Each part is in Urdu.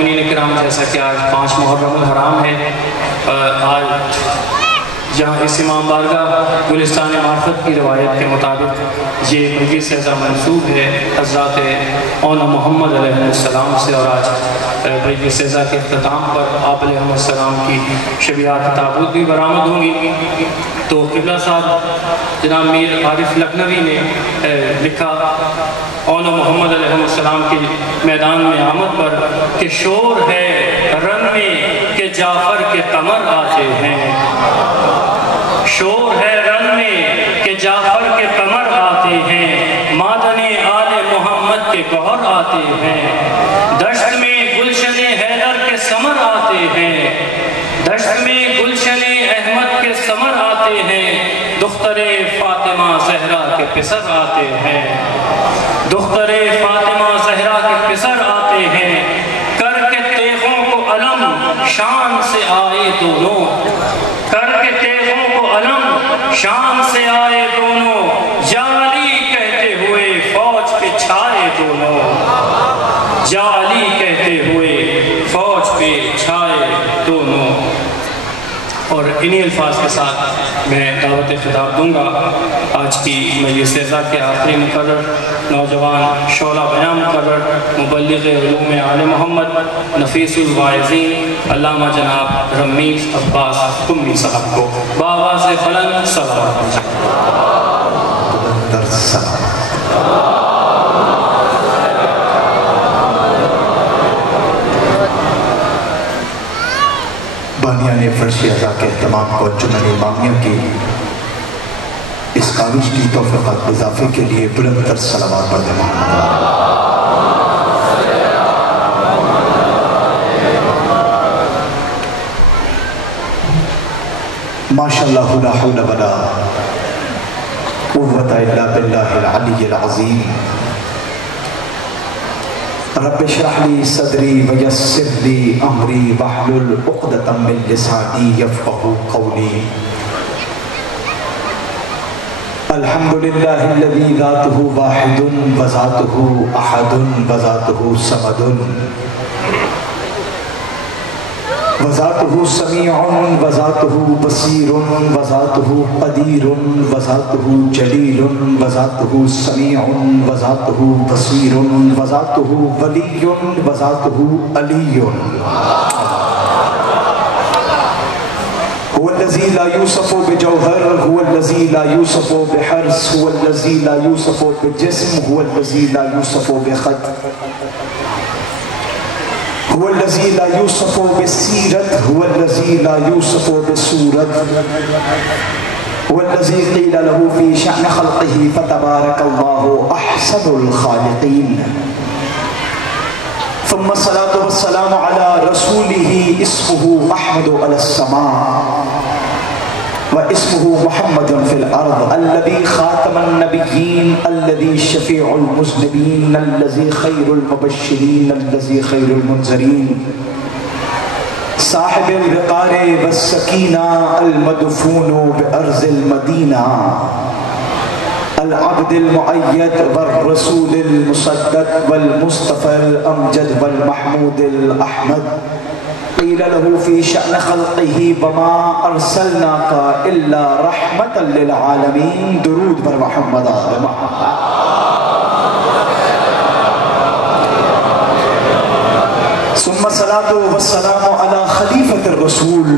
مومنین کرام، جیسا کہ آج 5 محرم الحرام ہے، آج جہاں اس امام بارگاہ گلستان معرفت کی روایت کے مطابق یہ مجلس اعزا منسوب ہے حضرات اونا محمد علیہ السلام سے، اور آج مجلس اعزا کے اختتام پر آپ علیہ السلام کی شبیہات تابوت بھی برآمد ہوں گی۔ تو قبلہ صاحب جناب میر عارف لکھنوی نے لکھا اونا محمد علیہ السلام کے میدان میں آمد پر کہ شور ہے رن میں کہ جعفر کے قمر آتے ہیں، شور ہے رن میں کہ جعفر کے قمر آتے ہیں، معدن آل محمد کے گوہر آتے ہیں، دشت میں گلشن حیدر کے ثمر آتے ہیں، دشت میں گلشن احمد کے ثمر آتے ہیں، دختر فاطمہ زہرا کے پسر آتے ہیں، دختر فاطمہ زہرا کے پسر آتے ہیں، کر کے تیغوں کو علم شان سے آئے دونوں، کر کے تیغوں کو علم شان سے آئے دونوں، جعلی کہتے ہوئے فوج پہ چھائے دونوں، جعلی کہتے ہوئے فوج پہ چھائے دونوں۔ اور انہی الفاظ کے ساتھ میں دعوت خطاب دوں گا آج کی مجلس اعزا کے آخری مقرر، نوجوان شعلہ بیان مقرر، مبلغ علوم آل محمد، نفیس الواعظین، علامہ جناب رمیز عباس قمی صاحب کو بآواز بلند صلوات بانیان فرشی عزا کے اہتمام کو انجمن امامیہ کی اس کاوش کی توفیقات اضافے کے لیے بلند تر صلوات پڑھتے محمد۔ ماشاءاللہ لا حول ولا قوة الا باللہ العلی العظیم۔ رب اشرح لی صدری ویسر لی امری واحلل عقدۃ من لسانی یفقہوا قولی۔ الحمدللہ الذی ذاتہ واحد وذاتہ احد وذاتہ صمد وذاتہ سمیع وذاتہ بصیر وذاتہ قدیر وذاتہ جلیل وذاتہ سمیع وذاتہ بصیر وذاتہ ولی وذاتہ علی۔ هو الذي لا يوصف بجوهر، هو الذي لا يوصف بحرص، هو الذي لا يوصف بجسم، هو الذي لا يوصف بخط، هو الذي لا يوصف بالسيرة، هو الذي لا يوصف بالصورة، هو الذي قيل له في شأن خلقه فتبارك الله أحسن الخالقين۔ ثم الصلاة والسلام على رسوله اسمه أحمد على السماء واسمه محمد في الأرض، الذي خاتم النبيين، الذي شفيع المذنبين، الذي خير المبشرين، الذي خير المنذرين، صاحب الوقار والسكينة، المدفون بأرض المدينة، العبد المؤيد والرسول المصدق والمصطفى الأمجد والمحمود الأحمد، قيل له في شأن خلقه وما أرسلناك إلا رحمة للعالمين۔ درود بر محمد آل محمد۔ ثم الصلاة والسلام على خليفة الرسول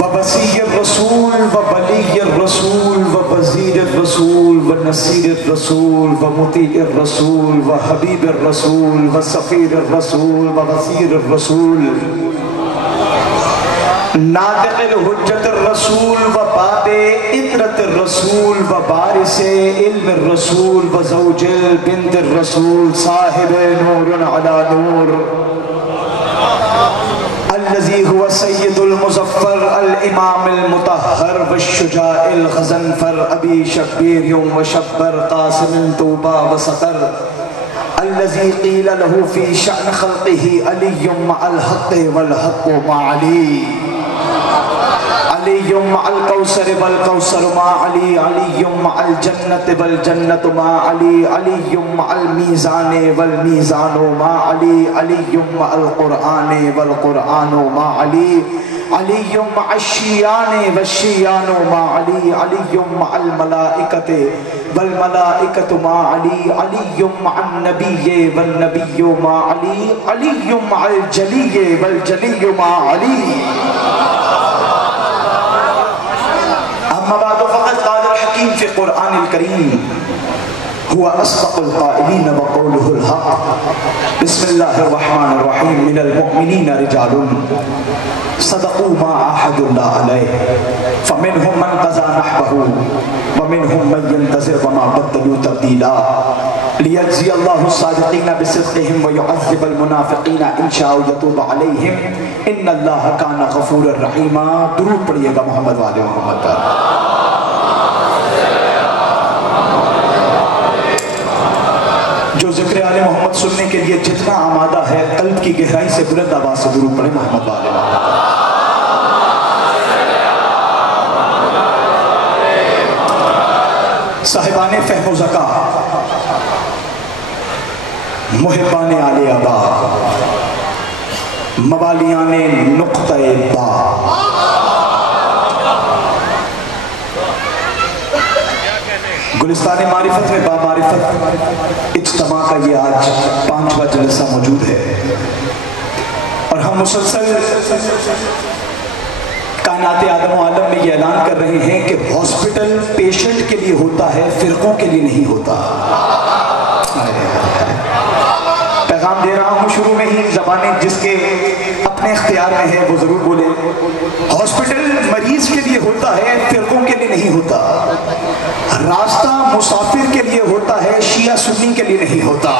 وبصير الرسول وبلي الرسول ووزير الرسول ونصير الرسول ومطيع الرسول وحبيب الرسول وسفير الرسول ووزير الرسول، ناطق الحجة الرسول وباب عطرة الرسول وبارس علم الرسول وزوج بنت الرسول، صاحب نور على نور، الذي هو سيد المظفر الإمام المطهر والشجاع الغزنفر، أبي شبير وشبر قاسم توبة وسطر، الذي قيل له في شأن خلقه علي مع الحق والحق مع علي، علی مع الکوثر والکوثر مع علی علی مع الجنت والجنت مع علی علی مع المیزان والمیزان مع علی علی مع القرآن والقرآن مع علی علی مع الشیان والشیان مع علی علی مع الملائکت والملائکت مع علی علی مع النبی والنبی مع علی علی مع الجلی والجلی مع علی. اما بعد فقد قال الحکیم فی القرآن الکریم هو اصدق القائلین وقوله الحق. بسم اللہ الرحمن الرحیم. من المؤمنین رجال صدقوا ما عاهدوا الله عليه فمنهم من قضى نحبه ومنهم من ينتظر وما بدلوا تبديلا ليجزي الله الصادقين بصدقهم ويعذب المنافقين ان شاء يتوب عليهم ان الله كان غفورا رحيما. درود پڑھیے گا محمد والے محمد کا. جو ذکر آل محمد سننے کے لیے جتنا آمادہ ہے قلب کی گہرائی سے بلند آواز سے درود پڑھے محمد والے محمد. صاحبان فہم و ذکا، محبان آل ابا، موالیان نقطہ با، گلستان معرفت میں با معرفت اجتماع کا یہ آج 5واں جلسہ موجود ہے، اور ہم مسلسل کائنات آدم و عالم میں یہ اعلان کر رہے ہیں کہ ہاسپٹل پیشنٹ کے لیے ہوتا ہے، فرقوں کے لیے نہیں ہوتا. پیغام دے رہا ہوں شروع میں ہی، زبانیں جس کے اپنے اختیار میں ہے وہ ضرور بولے. ہاسپٹل مریض کے لیے ہوتا ہے، فرقوں کے لیے نہیں ہوتا. راستہ مسافر کے لیے ہوتا ہے، شیعہ سنی کے لیے نہیں ہوتا.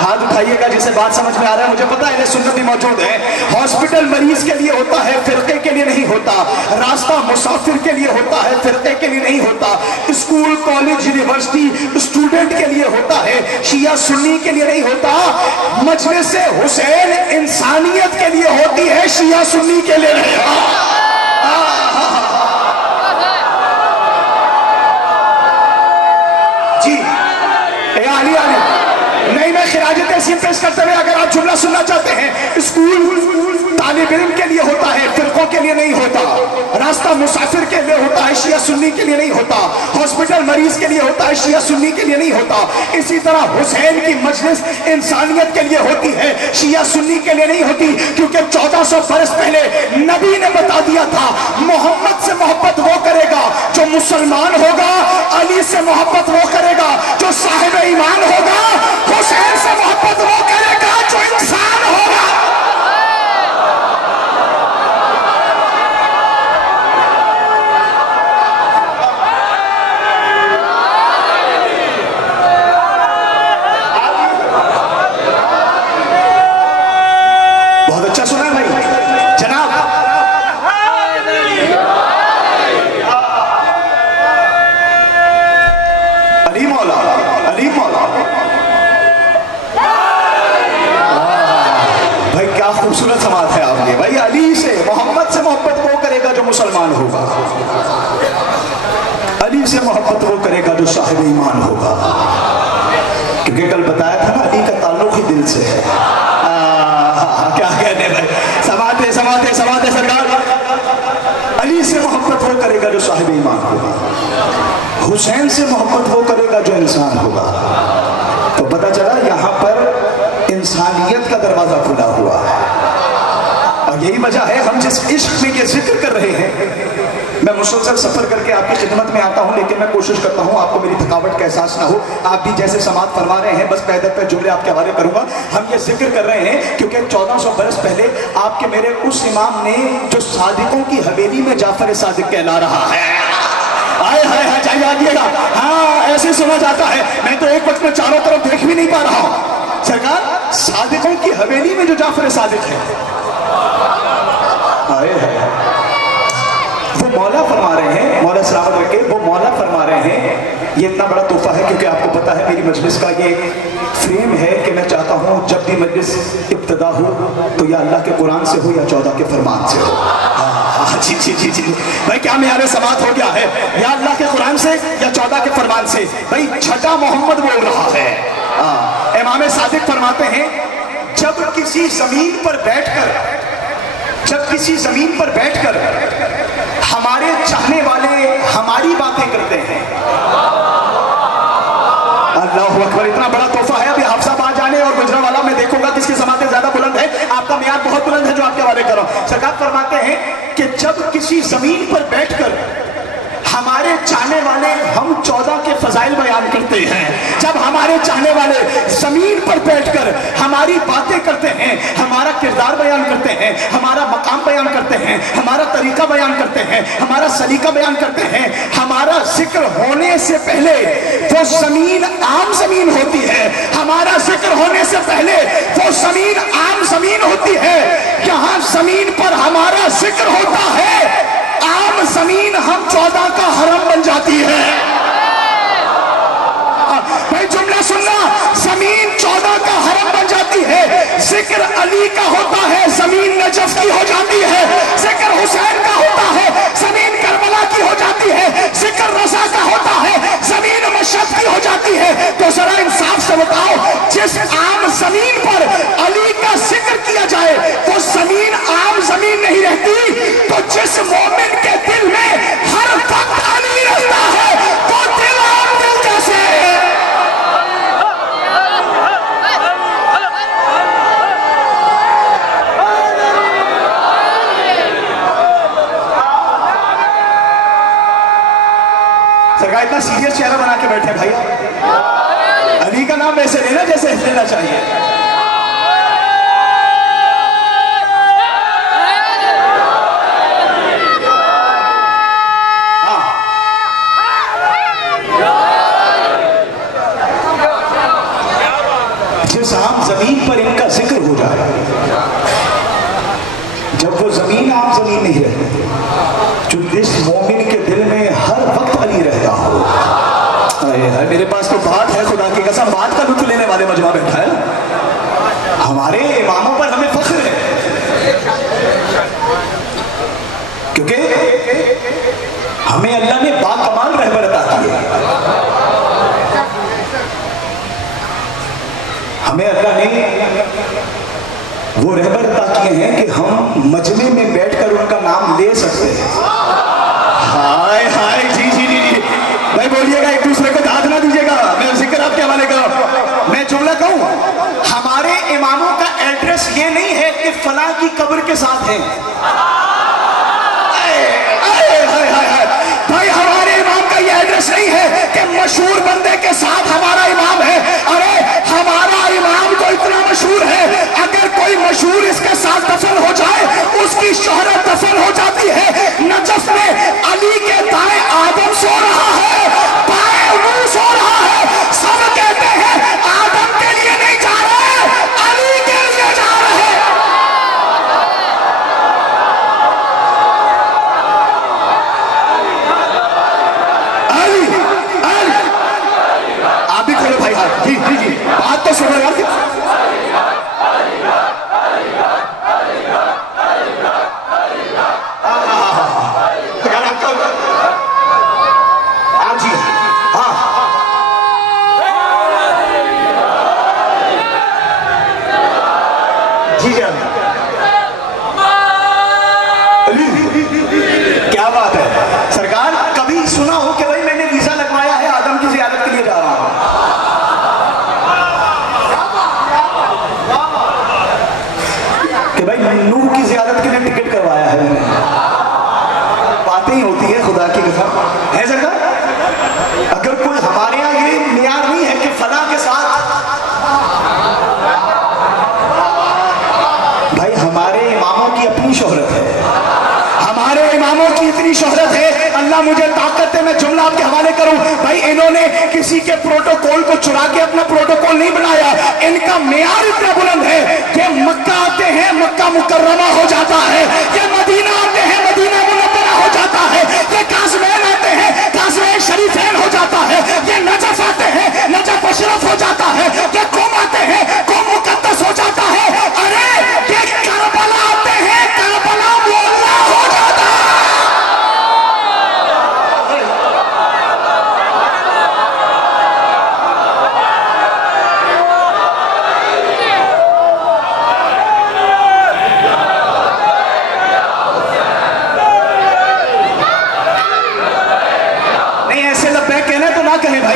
ہاتھ اٹھائیے گا جسے بات سمجھ میں آ رہا ہے. مجھے پتا ہے اہل سنت بھی موجود ہے. ہاسپٹل مریض کے لیے ہوتا ہے، فرقے کے لیے نہیں ہوتا. راستہ مسافر کے لیے ہوتا ہے، فرقے کے لیے نہیں ہوتا. اسکول کالج یونیورسٹی اسٹوڈنٹ کے لیے ہوتا ہے، شیعہ سنی کے لیے نہیں ہوتا. مجلس حسین انسانیت کے لیے ہوتی ہے، شیعہ سنی کے لیے نہیں. جی علی علی نہیں، میں خراج تحسین پیش کرتے ہوئے اگر آپ جملہ سننا چاہتے ہیں، اسکول طالب علم کے لیے ہوتا ہے، فرقوں کے لیے نہیں ہوتا. راستہ مسافر کے لیے ہوتا ہے، شیعہ سنی کے لیے نہیں ہوتا. ہاسپٹل مریض کے لیے ہوتا ہے، شیعہ سنی کے لیے نہیں ہوتا. اسی طرح حسین کی مجلس انسانیت کے لیے ہوتی ہے، شیعہ سنی کے لیے نہیں ہوتی. کیونکہ 1400 برس پہلے نبی نے بتا دیا تھا محمد سے محبت وہ کرے گا جو مسلمان ہوگا، علی سے محبت وہ کرے گا جو صاحب ایمان ہوگا، حسین سے محبت وہ کرے گا جو انسان ہوگا. بہت اچھا سنا ہے بھائی جناب. علی مولا، علی مولا. بھائی کیا خوبصورت سماعت ہے آپ نے. بھائی علی سے محمد سے محبت وہ کرے گا جو مسلمان ہوگا، علی سے محبت وہ کرے گا جو صاحب ایمان ہوگا. کیونکہ کل بتایا تھا نا علی کا تعلق ہی دل سے ہے. کیا کہتے بھائی، سماعتیں سماعتیں سماعتیں سرکار. علی سے محبت وہ کرے گا جو صاحب ایمان ہوگا، حسین سے محبت وہ کرے گا جو انسان ہوگا. تو پتہ چلا یہاں پر انسانیت کا دروازہ کھلا ہوا ہے. اور یہی وجہ ہے ہم جس عشق میں یہ ذکر کر رہے ہیں. میں مسلسل سفر کر کے آپ کی خدمت میں آتا ہوں، لیکن میں کوشش کرتا ہوں آپ کو میری تھکاوٹ کا احساس نہ ہو. آپ بھی جیسے سماعت فرما رہے ہیں، بس پہ در پہ جملے آپ کے حوالے کروں گا. ہم یہ ذکر کر رہے ہیں کیونکہ 1400 برس پہلے آپ کے میرے اس امام نے جو صادقوں کی حویلی میں جعفر صادق کہلا رہا ہے. آئے ہائے ہائے چاہیے آئیے گا. ہاں ایسے سنا جاتا ہے. میں تو ایک وقت میں چاروں طرف دیکھ بھی نہیں پا رہا ہوں. سرکار صادقوں کی حویلی میں جو جعفر صادق ہے، آئے ہائے وہ مولا فرما رہے ہیں. مولا سلامت رکھے، وہ مولا فرما رہے ہیں. یہ اتنا بڑا تحفہ ہے کیونکہ آپ کو پتا ہے میری مجلس کا یہ فریم ہے کہ میں چاہتا ہوں جب بھی مجلس ابتدا ہو تو یا اللہ کے قرآن سے ہو یا 14 کے فرمان سے ہو. جی جی جی جی بھائی کیا معیار سماعت ہو گیا ہے؟ یا اللہ کے قرآن سے یا 14 کے فرمان سے؟ بھائی چھٹا محمد بول رہا ہے۔ امام صادق فرماتے ہیں جب کسی زمین پر بیٹھ کر ہمارے چاہنے والے ہماری باتیں کرتے ہیں، اللہ اکبر، اتنا بڑا تحفہ ہے۔ ابھی حفصہ بات جانے اور گجرانوالہ میں دیکھوں گا کس کی سماعتیں زیادہ بلند ہے، آپ کا معیار بہت بلند ہے جو آپ کے حوالے کر رہا ہوں۔ سرکار فرماتے ہیں کہ جب کسی زمین پر بیٹھ کر ہمارے چاہنے والے ہم 14 کے فضائل بیان کرتے ہیں، جب ہمارے چاہنے والے زمین پر بیٹھ کر ہماری باتیں کرتے ہیں، ہمارا کردار بیان کرتے ہیں، ہمارا مقام بیان کرتے ہیں، ہمارا طریقہ بیان کرتے ہیں، ہمارا سلیقہ بیان کرتے ہیں، ہمارا ذکر ہونے سے پہلے وہ زمین عام زمین ہوتی ہے، ہمارا ذکر ہونے سے پہلے وہ زمین عام زمین ہوتی ہے، یہاں زمین پر ہمارا ذکر ہوتا ہے، عام زمین ہم 14 کا حرم بن جاتی ہے۔ بھائی جملہ سننا، زمین 14 کا حرم بن جاتی ہے، ذکر علی کا ہوتا ہے زمین نجف کی ہو جاتی ہے، ذکر حسین کا ہوتا ہے زمین کربلا کی ہو جاتی ہے، ذکر رضا کا ہوتا ہے زمین مشہد کی ہو جاتی ہے۔ تو ذرا انصاف سے بتاؤ، جس عام زمین پر علی کا ذکر کیا جائے وہ زمین عام زمین نہیں رہتی، تو جس مومن کے دل میں ہر وقت علی رہتا ہے وہ دل عام دل کیسے ہے؟ سرکار اتنا سیریس چہرہ بنا کے بیٹھے بھائی، علی کا نام ویسے لینا جیسے لینا چاہیے۔ جس عام زمین پر ان کا ذکر ہو جائے، جب وہ زمین عام زمین نہیں رہتی، جو جس مومن کے دل میں ہر وقت علی رہتا ہو، میرے پاس تو بات ہے، خدا کی قسم بات کا لطف لینے والے مجمع بیٹھا ہے، ہمارے اماموں پر ہمیں فخر ہے، کیونکہ ہمیں اللہ نے باکمال رہبر عطا کی ہے، ہمیں اللہ نے وہ رہبر عطا کیے ہیں کہ ہم مجمع میں بیٹھ کر ان کا نام لے سکتے ہیں۔ ہائے ہائے جی جی جی جی بھائی بولیے گا، ایک دوسرے کو داد نہ دیجیے گا، میں ذکر آپ کے حوالے کروں۔ میں جملہ کہوں، ہمارے اماموں کا ایڈریس یہ نہیں ہے کہ فلاں کی قبر کے ساتھ ہے، بھائی ہمارے امام کا یہ ایڈریس نہیں ہے کہ مشہور بندے کے ساتھ ہمارا امام ہے، ارے ہمارا امام تو اتنا مشہور ہے، اگر کوئی مشہور اس کے ساتھ دفن ہو جائے اس کی شہرت دفن ہو جاتی ہے۔ نجف میں علی کے دائیں آدم سو رہا ہے، بائیں نوح سو رہا ہے، سب کہتے ہیں آدم کے لیے نہیں جا رہے، علی کے لیے جا رہے۔ علی علی آپ بھی کھولو بھائی ہاتھ، جی جی جی بات تو سنو یار، کیا بات ہے سرکار، کبھی سنا ہو کہ بھائی میں نے ویزا لگوایا ہے آدم کی زیارت کے لیے جا رہا ہوں؟ کہ بھائی نوح کی زیارت کے لیے ٹکٹ کروایا ہے میں نے؟ باتیں ہی ہوتی ہے خدا کی قسم ہے سرکار۔ اگر کوئی ہمارے یہاں یہ معیار نہیں ہے کہ فلاں کے ساتھ، بھائی ہمارے اماموں کی اپنی شہرت ہے، ہمارے اماموں کی اتنی شہرت ہے، اللہ مجھے طاقت ہے میں جملہ آپ کے حوالے کروں، بھائی انہوں نے کسی کے پروٹوکول کو چرا کے اپنا پروٹوکول نہیں بنایا، ان کا معیار اتنا بلند ہے کہ مکہ آتے ہیں مکہ مکرمہ ہو جاتا ہے، یہ مدینہ آتے ہیں مدینہ منورہ ہو جاتا ہے، یہ قاسمین آتے ہیں قاسمین شریفین ہو جاتا ہے، یہ نجف آتے ہیں نجف اشرف ہو جاتا ہے، یہ قوم آتے ہیں قوم مقدس ہو جاتا ہے، ارے یہ کربلا آتے ہیں کربلا مولا ہو جاتا ہے۔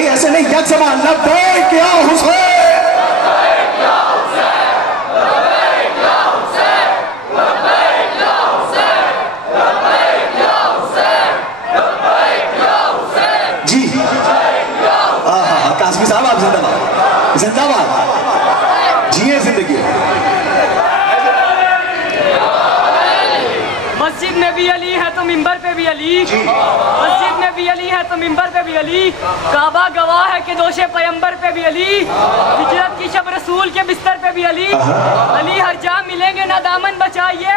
بھائی ایسے نہیں، یک زبان لبیک یا حسین، قاسمی صاحب آپ زندہ باد، زندہ باد، جیئے زندگی۔ مسجد میں بھی علی ہے تو منبر پہ بھی علی، مسجد میں بھی علی ہے تو منبر پہ بھی علی، کعبہ گواہ ہے کہ دوش پیمبر پہ بھی علی، ہجرت کی شب رسول کے بستر پہ بھی علی، علی ہر جا ملیں گے نہ دامن بچائیے،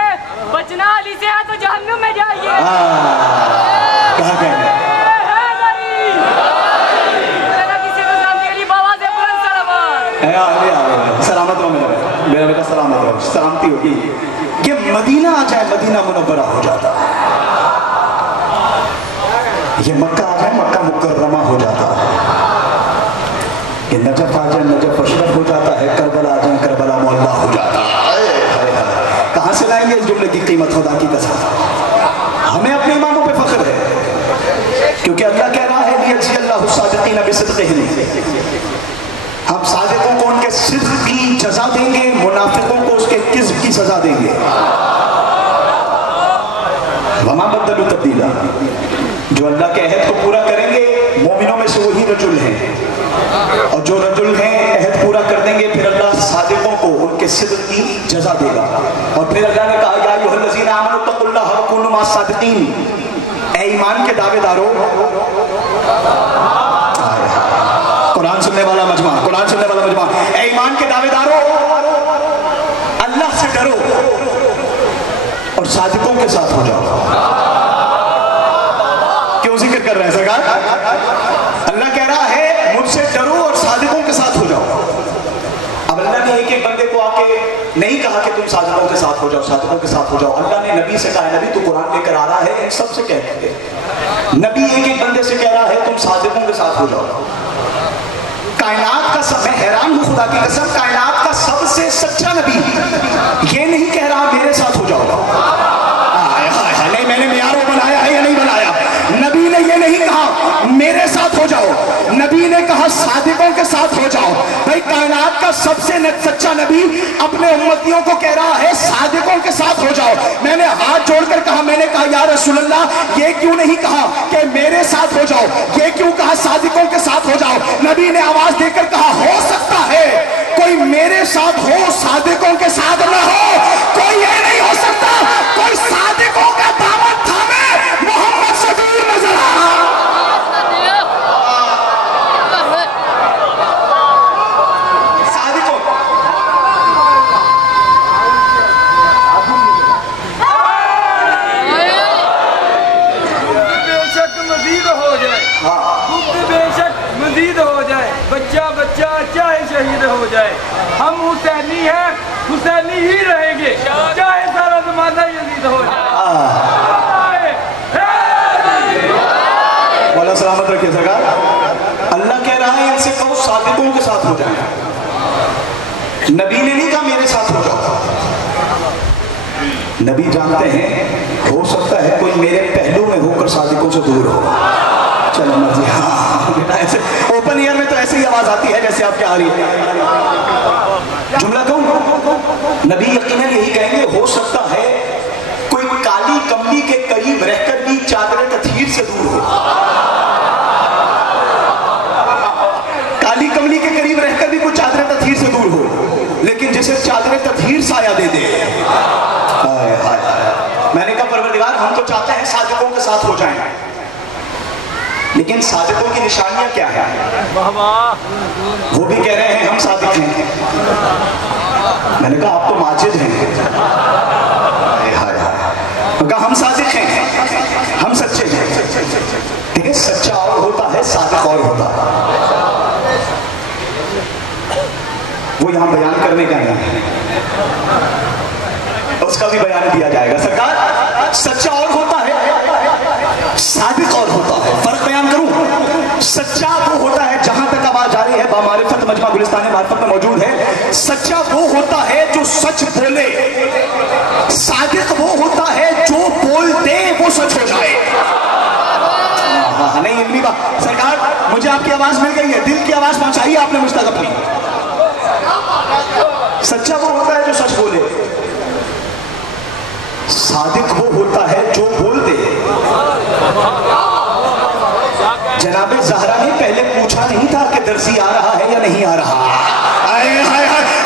بچنا علی سے ہے تو جہنم میں جائیے۔ کہاں کہنے سلامت ہو میرا بیٹا، سلامت ہو، سلامتی ہوگی کہ مدینہ آ جائے مدینہ منورہ ہو جاتا، یہ مکہ آ جائے مکہ مکرمہ ہو جاتا، کہ نجف آ جائے نجف اشرف ہو جاتا ہے، کربلا آ جائے کربلا معلیٰ ہو جاتا۔ کہاں سے لائیں گے اس جملے کی قیمت؟ خدا کی قسم ہمیں اپنے اماموں پہ فخر ہے، کیونکہ اللہ کہہ رہا ہے لیجزی اللہ الصادقین بصدقہم، ہم صادقوں کو ان کے صدق کی جزا دیں گے، منافقوں کو اس کے کذب کی سزا دیں گے۔ وما بدلوا تبدیلا، جو اللہ کے عہد کو پورا کریں گے مومنوں میں سے وہی رجل ہیں، اور جو رجل ہیں عہد پورا کر دیں گے پھر اللہ صادقوں کو ان کے صدق کی جزا دے گا۔ اور پھر اللہ نے کہا یا ایھا الذین آمنوا اتقوا اللہ وکونوا مع الصادقین، اے ایمان کے دعوے دارو، قرآن سننے والا مجمع، قرآن سننے والا مجمع، اے ایمان کے دعوے دارو اللہ سے ڈرو اور صادقوں کے ساتھ ہو جاؤ۔ کیوں ذکر کر رہے ہیں سرکار؟ اللہ کہہ رہا ہے مجھ سے ڈرو اور صادقوں کے ساتھ ہو جاؤ۔ اب اللہ نے ایک ایک بندے کو آ کے نہیں کہا کہ تم صادقوں کے ساتھ ہو جاؤ، صادقوں کے ساتھ ہو جاؤ۔ اللہ نے نبی سے کہا ہے، نبی تو قرآن لے کر آ رہا ہے، ان سب سے کہہ دیں گے، نبی ایک ایک بندے سے کہہ رہا ہے تم صادقوں کے ساتھ ہو جاؤ۔ کائنات کا سب، میں حیران ہوں خدا کی قسم، کائنات کا سب سے سچا نبی یہ نہیں کہہ رہا میرے ساتھ ہو جاؤ۔ نہیں میں نے معیار بنایا ہے یا نہیں بنایا؟ نبی نے یہ نہیں کہا میرے ساتھ ہو جاؤ، نبی نے کہا صادقوں کے ساتھ ہو جاؤ۔ بھائی کائنات کا سب سے سچا نبی اپنے امتیوں کو کہہ رہا ہے صادقوں کے ساتھ ہو جاؤ۔ میں نے ہاتھ جوڑ کر کہا، میں نے کہا یا رسول اللہ یہ کیوں نہیں کہا کہ میرے ساتھ ہو جاؤ، یہ کیوں کہا صادقوں کے ساتھ ہو جاؤ؟ نبی نے آواز دے کر کہا ہو سکتا ہے کوئی میرے ساتھ ہو صادقوں کے ساتھ نہ ہو، کوئی یہ نہیں ہو سکتا کوئی صادقوں کا دعوت تھامے محمد سے دور نظر آ۔ بچہ بچہ چاہے شہید ہو جائے، ہم حسینی ہیں، حسینی ہی رہیں گے، چاہے سارا زمانہ یزید ہو جائے۔ والا سلامت رکھے سرکار۔ اللہ کہہ رہا ہے ان سے کہو صادقوں کے ساتھ ہو جائیں، نبی نے نہیں کہا میرے ساتھ ہو جاؤ۔ نبی جانتے ہیں ہو سکتا ہے کوئی میرے پہلو میں ہو کر صادقوں سے دور ہو، چلو مرضی۔ ہاں ایسے اوپن ایئر میں تو ایسی ہی آواز آتی ہے جیسے آپ کے آ رہی ہے۔ جملہ کہوں، نبی یقیناً یہی کہیں گے ہو سکتا ہے کوئی کالی کملی کے قریب رہ کر بھی چادر تطہیر سے دور ہو، کالی کملی کے قریب رہ کر بھی کوئی چادر تطہیر سے دور ہو، لیکن جسے چادر تطہیر سایہ دے دے۔ میں نے کہا پروردگار ہم تو چاہتے ہیں صادقوں کے ساتھ ہو جائیں، لیکن صادقوں کی نشانیاں کیا ہیں؟ وہ بھی کہہ رہے ہیں ہم صادق ہیں۔ میں نے کہا آپ تو ماجد ہیں، کہا ہم صادق ہیں، ہم سچے ہیں۔ ٹھیک ہے، سچا اور ہوتا ہے، صادق اور ہوتا ہے، وہ یہاں بیان کرنے کا نہیں ہے، اس کا بھی بیان دیا جائے گا۔ سرکار سچا اور ہوتا ہے، صادق اور ہوتا ہے، فرق بیان کروں۔ سچا وہ ہوتا ہے، جہاں تک آواز جاری ہے بامعرفت مجمع گلستان معرفت میں موجود ہے، سچا وہ ہوتا ہے جو سچ بولے، صادق وہ ہوتا ہے جو بول دے وہ سچ ہو جائے۔ نہیں علمی بات سرکار، مجھے آپ کی آواز مل گئی ہے، دل کی آواز پہنچائی آپ نے مجھ تک اپنی. سچا وہ ہوتا ہے جو سچ بولے، صادق وہ ہوتا ہے جو بول دے. جناب زہرا نے پہلے پوچھا نہیں تھا کہ درزی آ رہا ہے یا نہیں آ رہا.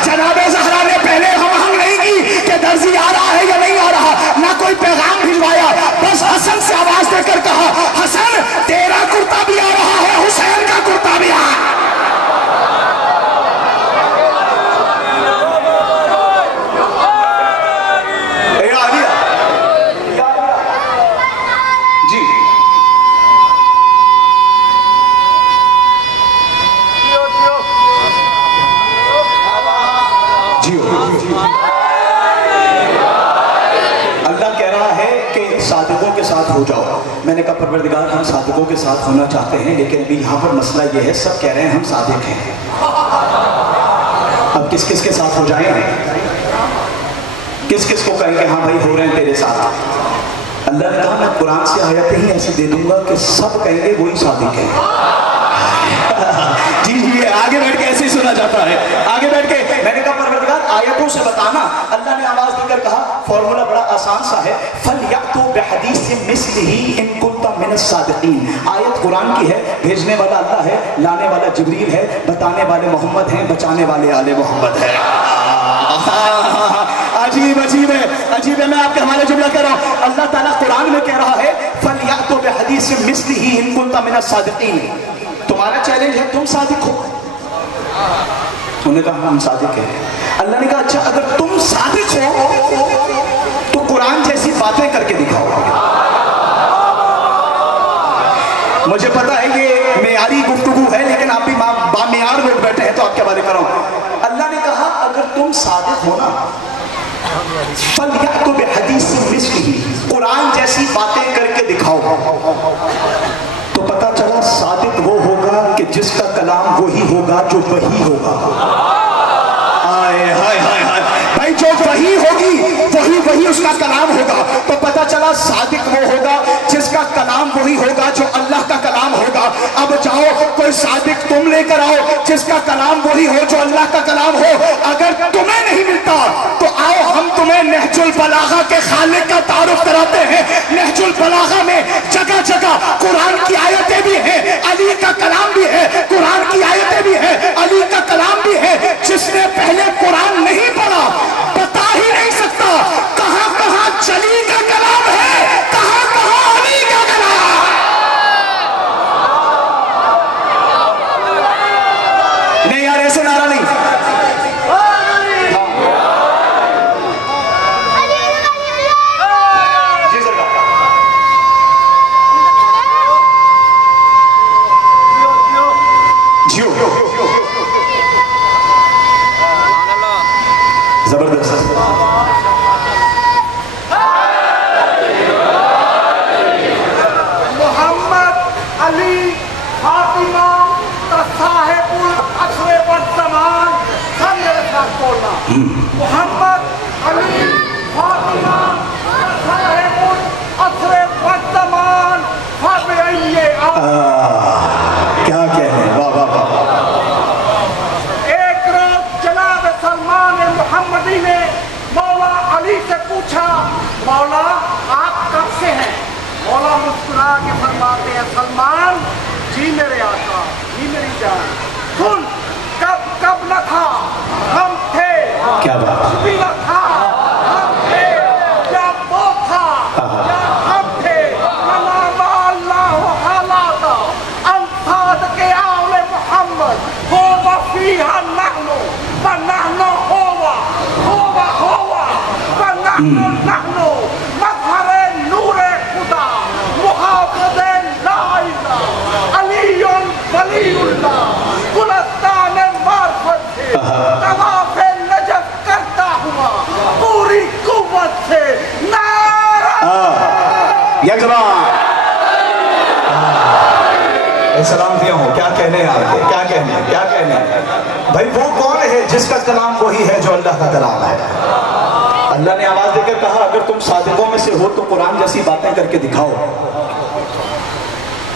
جناب زہرا نے پہلے ہم نہیں کی کہ درزی آ رہا ہے یا نہیں آ رہا، نہ کوئی پیغام بھجوایا، بس حسن سے آواز دے کر کہا حسن تیرا کرتا بھی آ رہا ہے، حسین کا کرتا بھی آ. صادقوں کے ساتھ ہو جاؤ. میں نے کہا پروردگار ہم صادقوں کے ساتھ ہونا چاہتے ہیں، لیکن ابھی یہاں پر مسئلہ یہ ہے سب کہہ رہے ہیں ہم صادق ہیں. اب کس کس کے ساتھ ہو جائیں گے؟ کس کس کو کہیں گے ہاں بھائی ہو رہے ہیں تیرے ساتھ؟ اللہ نے کہا میں قرآن سے آیتیں ہی ایسے دے دوں گا کہ سب کہیں گے وہی صادق ہے. جی جی آگے بیٹھ کے ایسے ہی سنا جاتا ہے. آگے بیٹھ کے میں نے کہا پروردگار آیتوں سے بتانا. اللہ نے آواز دے کر کہا فارمولا بڑا آسان سا ہے، فَلْيَأْتُوا بِحَدِيثٍ مِثْلِهِ إِن كُنتَ مِنَ الصَّادِقِينَ. آیت قرآن کی ہے، بھیجنے والا اللہ ہے، لانے والا جبریل ہے، بتانے والے محمد ہیں، بچانے والے آل محمد ہے. عجیب عجیب ہے، عجیب ہے. میں آپ کے ہمارے جملہ کہہ رہا ہوں، اللہ تعالیٰ قرآن میں کہہ رہا ہے فَلْيَأْتُوا بِحَدِيثٍ مِثْلِهِ إِن كُنتَ مِنَ الصَّادِقِينَ. تمہارا چیلنج ہے تم صادق ہو. انہوں نے کہا ہم صادق ہیں. اللہ نے کہا اچھا اگر تم صادق ہو تو قرآن جیسی باتیں کر کے دکھاؤ. مجھے پتا ہے یہ معیاری گفتگو ہے، لیکن آپ بھی بامیار لوگ بیٹھے ہیں تو آپ کے بارے کر رہا ہوں. اللہ نے کہا اگر تم صادق ہو نا فَلْيَأْتُوا بِحَدِيثٍ مِثْلِهِ، قرآن جیسی باتیں کر کے دکھاؤ. تو پتا چلا صادق وہ ہوگا کہ جس کا کلام وہی ہوگا جو وہی ہوگا. بھائی جو وہی ہوگی وہی اس کا کلام ہوگا. تو پتا چلا صادق وہ ہوگا جس کا کلام وہی ہوگا جو اللہ کا کلام ہوگا. اب جاؤ کوئی صادق تم لے کر آؤ جس کا کلام وہی ہو جو اللہ کا کلام ہو. اگر تمہیں نہیں ملتا تو آؤ ہم تمہیں نہج البلاغہ کے خالق کا تعارف کراتے ہیں. نہج البلاغہ میں جگہ جگہ قرآن کی آیتیں بھی ہیں، علی کا کلام بھی ہے، قرآن کی آیتیں بھی ہیں، علی کا کلام بھی ہے. جس نے پہلے قرآن نہیں پڑھا بتا ہی نہیں سکتا کہاں کہاں چلی کا کلام ہے، کہاں کہاں علی کا کلام. نہیں یار ایسے نعرہ نہیں. زبردست. محمد علی فاطمہ صاحب العصر والزمان. سب میرے ساتھ بولنا. محمد علی فاطمہ صاحب العصر والزمان. کیا کہنے. واہ واہ واہ. ایک روز جناب سلمان محمدی نے مولا علی سے پوچھا مولا آپ کب سے ہیں؟ مولا مسکرا کے فرماتے ہیں سلمان جی میرے آقا جی میری جان سن کب نہ تھا ہم تھے، کیا بات بھی نہ تھا ہم تھے، کیا وہ تھا کیا ہم تھے. نام اللہ حالات انفاد کے آل محمد ہو وفیہا نحنو ونحنو ہوا ونحنو مظہر نور خدا محافظ لا الہ علی ولی اللہ گلستان معرفت سے طواف نجف کرتا ہوا پوری قوت سے نعرہ یکبار. سلام دیا ہوں. کیا کہنے ہیں آپ کے، کیا کہنے ہیں، کیا کہنے ہیں. بھائی وہ کون ہے جس کا کلام وہی ہے جو اللہ کا کلام ہے. اللہ نے آواز دے کر کہا اگر تم صادقوں میں سے ہو تو قرآن جیسی باتیں کر کے دکھاؤ.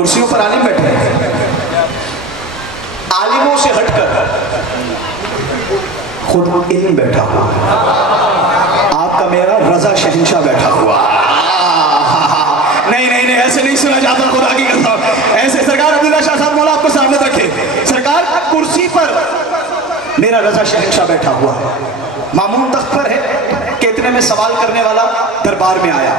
کرسیوں پر عالم بیٹھے ہیں، عالموں سے ہٹ کر خود علم بیٹھا ہوا، آپ کا میرا رضا شہنشاہ بیٹھا ہوا۔ نہیں نہیں نہیں، ایسے نہیں سنا جاتا خدا کی قسم، ایسے سرکار عبداللہ شاہ صاحب مولا آپ کو سامنے رکھے، سرکار کرسی پر میرا رضا شہنشاہ بیٹھا ہوا ہے، مامون تخت پر ہے کہ اتنے میں سوال کرنے والا دربار میں آیا،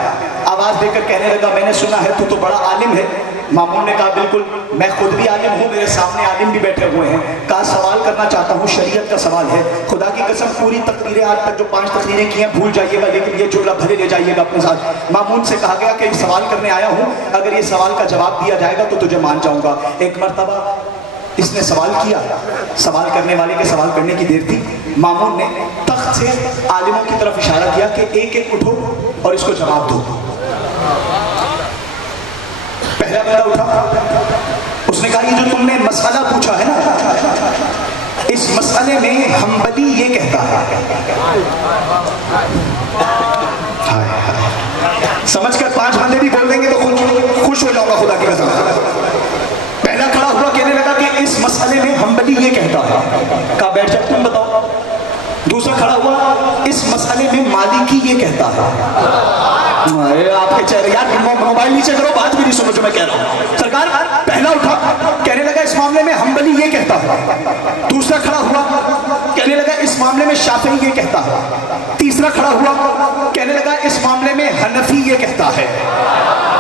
آواز دے کر کہنے لگا میں نے سنا ہے تو بڑا عالم ہے۔ مامون نے کہا بالکل، میں خود بھی عالم ہوں، میرے سامنے عالم بھی بیٹھے ہوئے ہیں۔ کہا سوال کرنا چاہتا ہوں، شریعت کا سوال ہے، خدا کی قسم پوری تقریریں آج تک جو 5 تقریریں کی ہیں بھول جائیے گا، لیکن یہ جملہ بھلے لے جائیے گا اپنے ساتھ۔ مامون سے کہا گیا کہ سوال کرنے آیا ہوں، اگر یہ سوال کا جواب دیا جائے گا تو تجھے مان جاؤں گا۔ ایک مرتبہ اس نے سوال کیا، سوال کرنے والے کے سوال کرنے کی دیر تھی، مامون نے تخت سے عالموں کی طرف اشارہ کیا کہ ایک ایک اٹھو اور اس کو جواب دو۔ پہلا بندہ اٹھا، اس نے کہا یہ جو تم نے مسئلہ پوچھا ہے نا، اس مسئلے میں حنبلی یہ کہتا ہے۔ سمجھ کر 5 بندے بھی بول دیں گے تو خوش ہو جاؤں گا خدا کی قسم۔ پہلا کھڑا ہوا کہنے لگا کہ اس مسئلے میں حنبلی یہ کہتا ہے، کہا بیٹھ جا تم بتاؤ۔ دوسرا کھڑا ہوا اس مسئلے میں مالکی یہ کہتا ہے۔ آپ کے چہرے یار موبائل نیچے کرو، بات بھی نہیں سنو جو میں کہہ رہا ہوں۔ سرکار پہلا اٹھا کہنے لگا اس معاملے میں حنبلی یہ کہتا ہے۔ دوسرا کھڑا ہوا کہنے لگا اس معاملے میں شافعی یہ کہتا ہے۔ تیسرا کھڑا ہوا کہنے لگا اس معاملے میں حنفی یہ کہتا ہے۔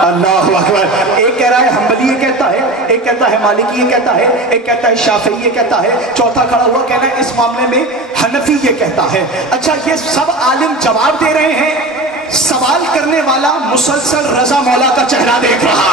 اللہ اکبر، ایک کہہ رہا ہے حنبلی یہ کہتا ہے، ایک کہتا ہے مالکی یہ کہتا ہے، ایک کہتا ہے شافعی یہ کہتا ہے، چوتھا کھڑا ہوا کہنا ہے اس معاملے میں حنفی یہ کہتا ہے۔ اچھا یہ سب عالم جواب دے رہے ہیں، سوال کرنے والا مسلسل رضا مولا کا چہرہ دیکھ رہا۔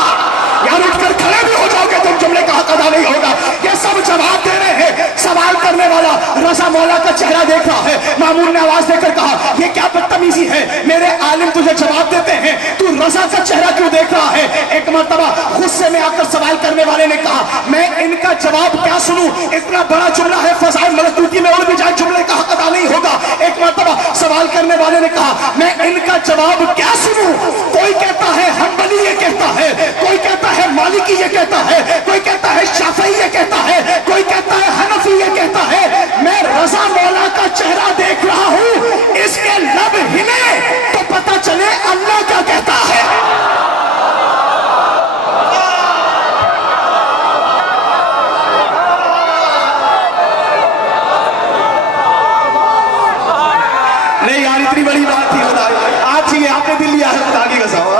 یار اٹھ کر کھڑے بھی ہو جاؤ گے تم جملے کا حق ادا نہیں ہوگا۔ یہ سب جواب دے رہے ہیں، سوال کرنے والا رضا مولا کا چہرہ دیکھ رہا ہے۔ مامون نے آواز دے کر کہا یہ کیا بدتمیزی ہے، میرے عالم تجھے جواب دیتے ہیں، تو رضا کا چہرہ کیوں دیکھ رہا ہے؟ ایک مرتبہ غصے میں آ کر سوال کرنے والے نے کہا میں ان کا جواب کیا سنوں، اتنا بڑا جملہ ہے، فضائل ملکوتی میں اور بھی جائے جملے کا حق ادا نہیں ہوگا۔ ایک مرتبہ سوال کرنے والے نے کہا میں ان کا جواب کیا سنوں؟ کوئی کہتا ہے حنبلی یہ کہتا ہے، کوئی کہتا ہے مالکی یہ کہتا ہے، کوئی کہتا ہے شافعی یہ کہتا ہے، کوئی کہتا ہے حنفی یہ کہتا ہے۔ میں رضا مولا کا چہرہ دیکھ رہا ہوں، اس کے لب ہلے تو پتہ چلے اللہ کیا کہتا ہے۔ نہیں یار اتنی بڑی بات تھی خدا، آج ہی آپ نے دل لیا ہے خدا کی قسم۔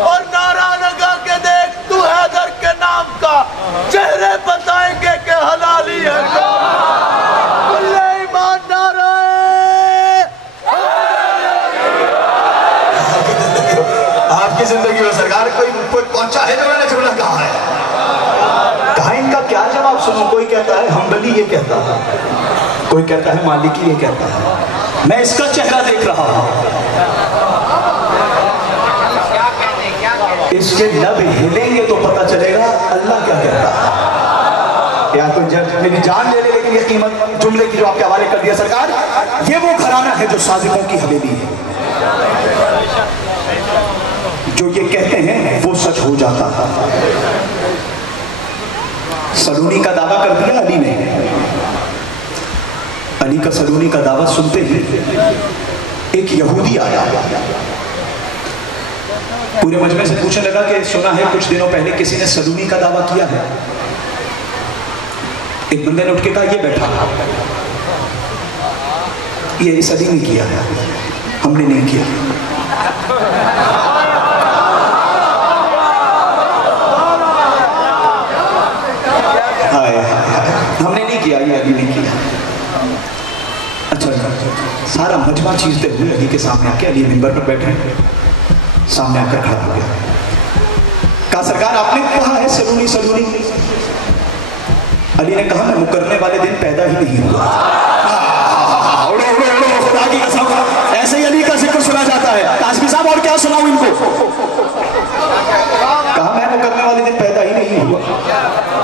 اور نعرہ لگا کے دیکھ تو حیدر کے نام کا، چہرے بتائیں گے کہ حلالی ہے کل ایمان نعرہ آپ کی زندگی میں سرکار کوئی پہنچا ہے جو میں نے جملہ کہا ہے؟ کہا ان کا کیا جواب سنوں؟ کوئی کہتا ہے حنبلی یہ کہتا ہے، کوئی کہتا ہے مالکی یہ کہتا ہے، میں اس کا چہرہ دیکھ رہا ہوں، اس کے لب ہلیں گے تو پتہ چلے گا اللہ کیا کہتا ہے۔ یا تو میری جان لے لے لیکن یہ قیمت جملے کی جو آپ کے حوالے کر دیا سرکار، یہ وہ گھرانہ ہے جو صادقوں کی حویلی ہے، جو یہ کہتے ہیں وہ سچ ہو جاتا تھا۔ سلونی کا دعویٰ کر دیا علی نے، علی کا سلونی کا دعویٰ سنتے ہی ایک یہودی آیا، پورے مجمع سے پوچھنے لگا کہ سنا ہے کچھ دنوں پہلے کسی نے سلونی کا دعویٰ کیا ہے؟ ایک بندے نے اٹھ کے کہا یہ بیٹھا، یہ اس علی نے کیا ہے، ہم نے نہیں کیا۔ ہم نے نہیں کیا، یہ علی نے کیا۔ اچھا سارا مجمع چیزتے ہوئے علی کے سامنے آ کے، علی منبر پر بیٹھے سامنے آ کر کھڑا ہو گیا، کہا سرکار آپ نے کہا ہے سلونی سلونی؟ علی نے کہا میں مکرنے والے دن پیدا ہی نہیں ہوا۔ خدا کی قسم ایسے ہی علی کا ذکر سنا جاتا ہے۔ کاشمی صاحب اور کیا سناؤں ان کو؟ کہا میں مکرنے والے دن پیدا ہی نہیں ہوا۔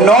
9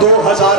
2000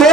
2